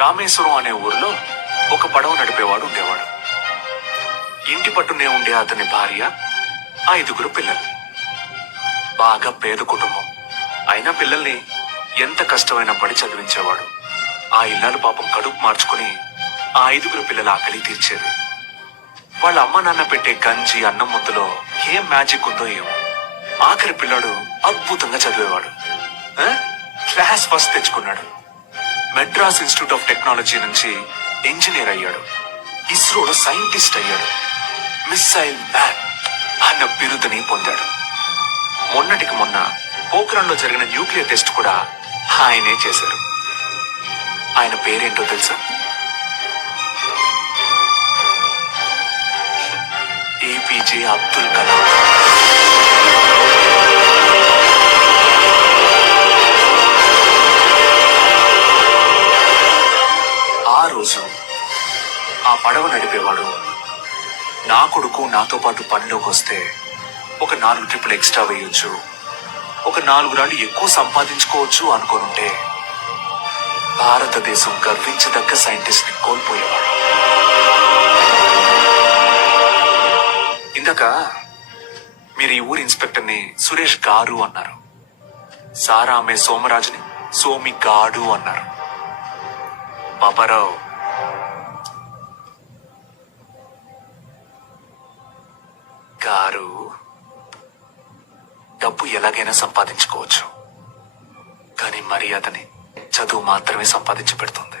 రామేశ్వరం అనే ఊర్లో ఒక పడవ నడిపేవాడు ఉండేవాడు. ఇంటి పట్టునే ఉండే అతని భార్య ఐదుగురు పిల్లలు. బాగా పేద కుటుంబం. అయినా పిల్లల్ని ఎంత కష్టమైనా పడి చదివించేవాడు. ఆ ఇల్లాలు పాపం కడుపు మార్చుకుని ఆ ఐదుగురు పిల్లల ఆకలి తీర్చేది. వాళ్ళ అమ్మ నాన్న పెట్టే గంజి అన్నం ముద్దలో ఏం మ్యాజిక్ ఉందో ఏమో. ఆఖరి పిల్లాడు అద్భుతంగా చదివేవాడు. ఆ? క్లాస్ ఫస్ట్ తెచ్చుకున్నాడు. మెడ్రాస్ ఇన్స్టిట్యూట్ ఆఫ్ టెక్నాలజీ నుంచి ఇంజనీర్ అయ్యాడు. ఇస్రోలో సైంటిస్ట్ అయ్యాడు. మిస్సైల్ మ్యాన్ అన్న బిరుదుని పొందాడు. మొన్నటికి మొన్న పోఖ్రాన్లో జరిగిన న్యూక్లియర్ టెస్ట్ కూడా ఆయనే చేశారు. ఆయన పేరేంటో తెలుసా? ఏపీజే అబ్దుల్ కలాం. పడవ నడిపేవాడు. నా కొడుకు నాతో పాటు పనిలోకి వస్తే ఒక నాలుగు ట్రిప్పులు ఎక్స్ట్రా వేయొచ్చు. ఒక నాలుగు రాళ్ళు ఎక్కువ సంపాదించుకోవచ్చు అనుకోనుంటే భారతదేశం గర్వించదగ్గ సైంటిస్ట్ని కోల్పోయేవాడు. ఇందాక మీరు ఈ ఊరి ఇన్స్పెక్టర్ని సురేష్ గారు అన్నారు. సారా ఆమె సోమరాజుని సోమి గాడు అన్నారు. పాపారావు గారు డబ్బు ఎలాగైనా సంపాదించుకోవచ్చు. కానీ మర్యాదని చదువు మాత్రమే సంపాదించి పెడుతుంది.